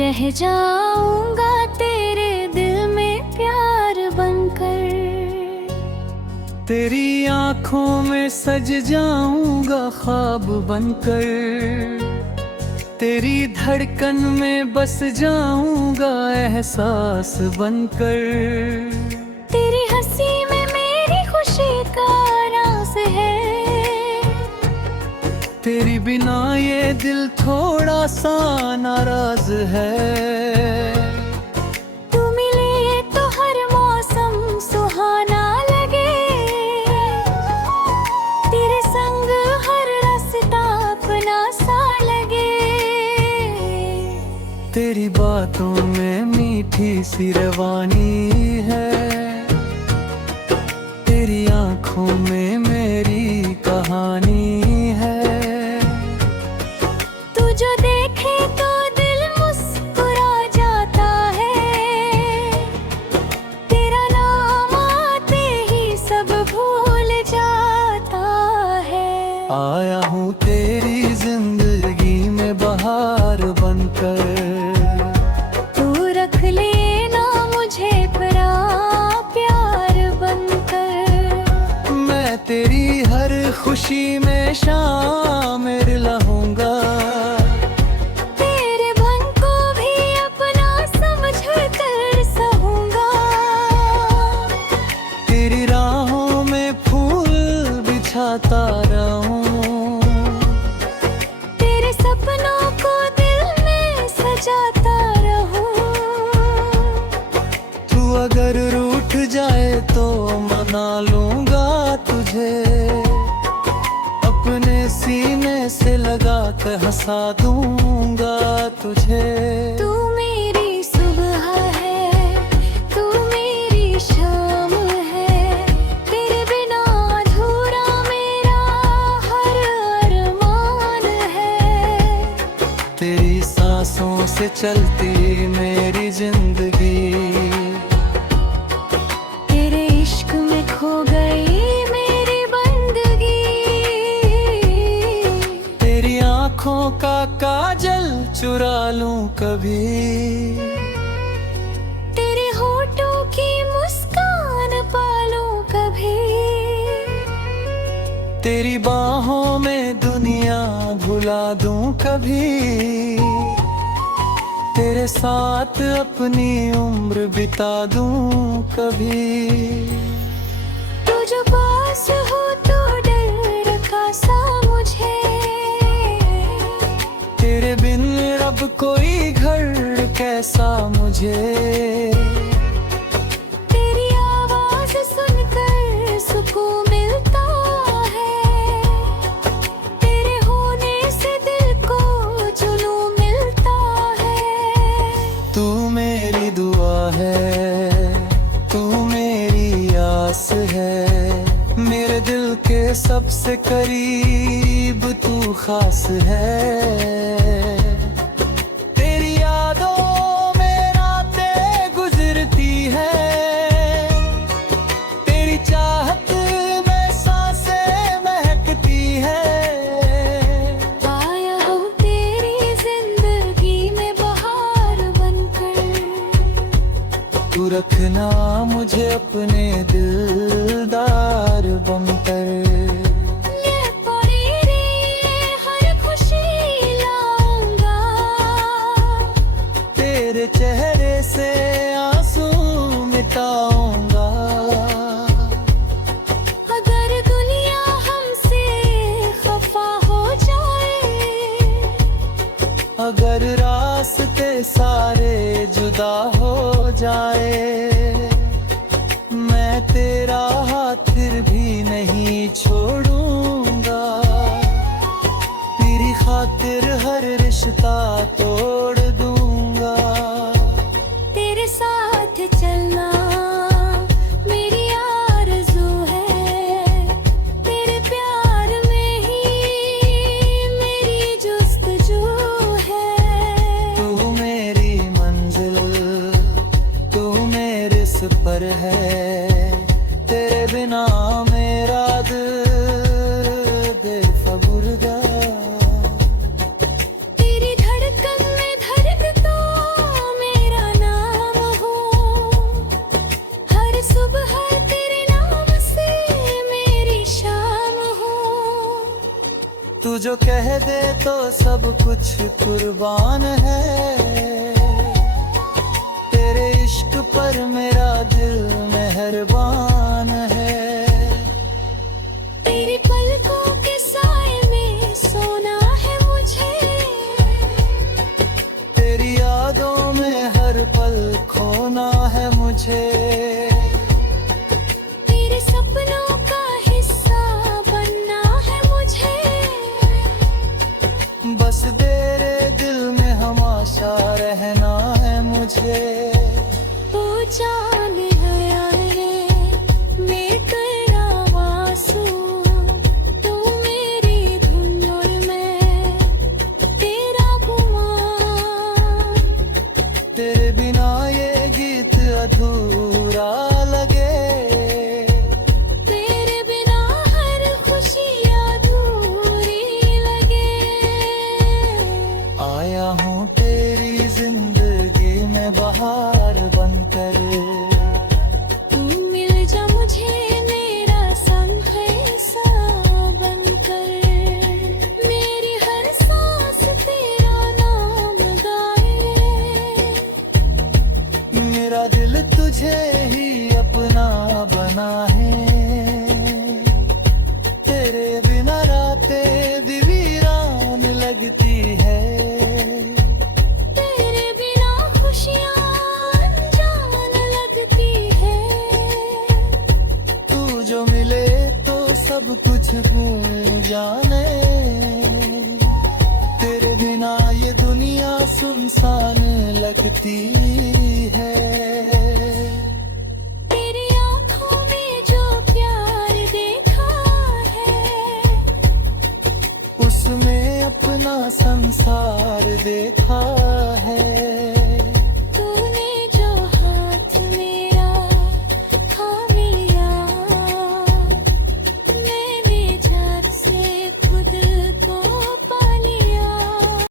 रह जाऊंगा तेरे दिल में प्यार बनकर। तेरी आँखों में सज जाऊंगा ख्वाब बनकर। तेरी धड़कन में बस जाऊंगा एहसास बनकर। तेरी हंसी में मेरी खुशी का राज है। तेरी बिना ये दिल थोड़ा सा नाराज है। तू मिले तो हर मौसम सुहाना लगे। तेरे संग हर रास्ता अपना सा लगे। तेरी बातों में मीठी सी रवानी है। तेरी आँखों में मेरी कहानी है। तू जो देखे तो दिल मुस्कुरा जाता है। तेरा नाम आते ही सब भूल जाता है। आया हूँ तेरी जिंदगी में बहार बनकर। तू रख लेना मुझे अपना प्यार बनकर। मैं तेरी हर खुशी में शामिल रहूंगा। तेरे भन को भी अपना समझ कर सहूंगा। तेरी राहों में फूल बिछाता रहूं। तेरे सपनों को दिल में सजाता रहूं। तू अगर रूठ जाए तो मना लूंगा तुझे। अपने सीने से लगा कर हंसा दूंगा तुझे। तू मेरी सुबह है, तू मेरी शाम है। तेरे बिना अधूरा मेरा हर अरमान है। तेरी सांसों से चलती मेरी जिंदगी। तेरे इश्क में खो गई मेरी बंदगी। तेरी आँखों का काजल चुरा लूं कभी। तेरे होठों की मुस्कान पालूं कभी। तेरी बाहों में दुनिया भुला दूं कभी। तेरे साथ अपनी उम्र बिता दूं कभी। तू जो पास हो तो डर का सा मुझे। तेरे बिन रब कोई घर कैसा मुझे। तेरी आवाज सुनकर सुकून मिलता है। तेरे होने से दिल को जुनून मिलता है। तू मेरी दुआ है, तू मेरी आस है। मेरे दिल के सबसे करीब तू खास है। तेरी यादों में रातें गुजरती है। तेरी चाहत में सांसें महकती है। आया हूँ तेरी जिंदगी में बहार बनकर। तू रखना मुझे अपने दिलदार बनकर। ले पड़ी रे हर खुशी लाऊंगा। तेरे चेहरे से आंसू मिटाऊंगा। अगर दुनिया हमसे खफा हो जाए। अगर रास्ते सारे जुदा हो जाए। मैं तेरा हाथ फिर भी नहीं छोड़ूंगा। तेरी खातिर हर रिश्ता तोड़ दूंगा। तेरे साथ चलना मेरी आरज़ू है। तेरे प्यार में ही मेरी जुस्तजू है। तू मेरी मंजिल, तू मेरे सफर है। तेरे बिना मेरा दिल बेखबर। तेरी धड़कन में धड़कता तू जो कह दे तो सब कुछ कुर्बान है, तेरे इश्क पर मेरा दिल मेहरबान है। तेरी पलकों के साए में सोना है मुझे, तेरी यादों में हर पल खोना है मुझे। तेरे सपनों का हिस्सा बनना है मुझे, बस तेरे दिल में हमेशा रहना है मुझे। तू जान गया रे मैं तेरा मासूम, तू मेरी धुन और मैं तेरा गुमान। तेरे बिना ये गीत अधूरा लगे, तेरे बिना हर खुशी अधूरी लगे। आया हूँ तेरी जिंदगी में बहार बनकर, तू मिल जा मुझे मेरा संग ऐसा बनकर, मेरी हर सांस तेरा नाम गाए। मेरा दिल तुझे ही अपना बना है, तेरे बिना रातें भी वीरान लगती है। तेरे बिना खुशियाँ अनजान लगती है, तू जो मिले तो सब कुछ भूल जाने, तेरे बिना ये दुनिया सुनसान लगती है। तेरी आँखों में जो प्यार देखा है, उसमें अपना संसार देखा है।